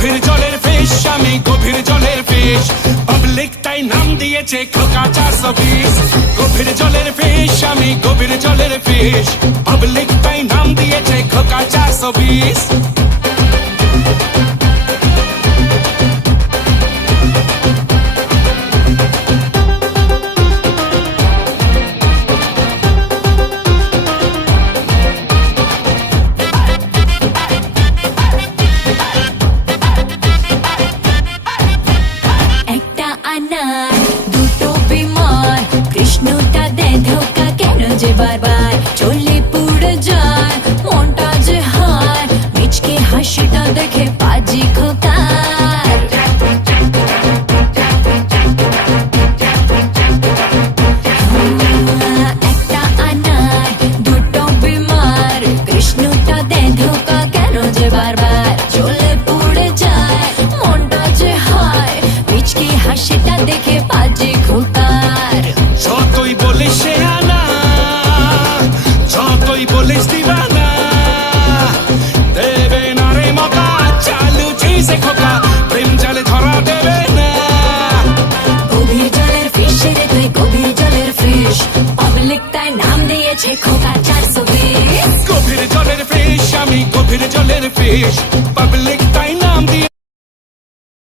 গভীর জলের ফিশ, আমি গভীর জলের ফিশ, পাবলিক তাই নাম দিয়েছে খোকা 420। গভীর জলের ফিশ, আমি গভীর জলের ফিশ, পাবলিক তাই নাম দিয়েছে খোকা 420। একটা আনার দুটো বিমার, কৃষ্ণটা দেয় ধোকা কেন যে বারবার চলে পুড়ে যায় মনটা যে হায়, মিচকে হাসিটা দেখে পাজি খোকার। একটা আনার দুটো বিমার, কৃষ্ণটা দেয় ধোকা কেন যে বারবার চলে পুড়ে যায় মনটা যে হায়, মিচকে হাসিটা দেখে পাজি খোকার। যতই বলিস সে আনা, যতই বলিস দিবানা, দেবে না রে মকা, চালু চিজে খোকা, প্রেম জালে ধরা দেবে না। গভীর জলের ফিশ রে তুই গভীর জলের ফিশ, পাবলিক তাই নাম দিয়েছে খোকা 420। গভীর জলের ফিশ, আমি গভীর জলের ফিশ, পাবলিক তাই নাম দিয়ে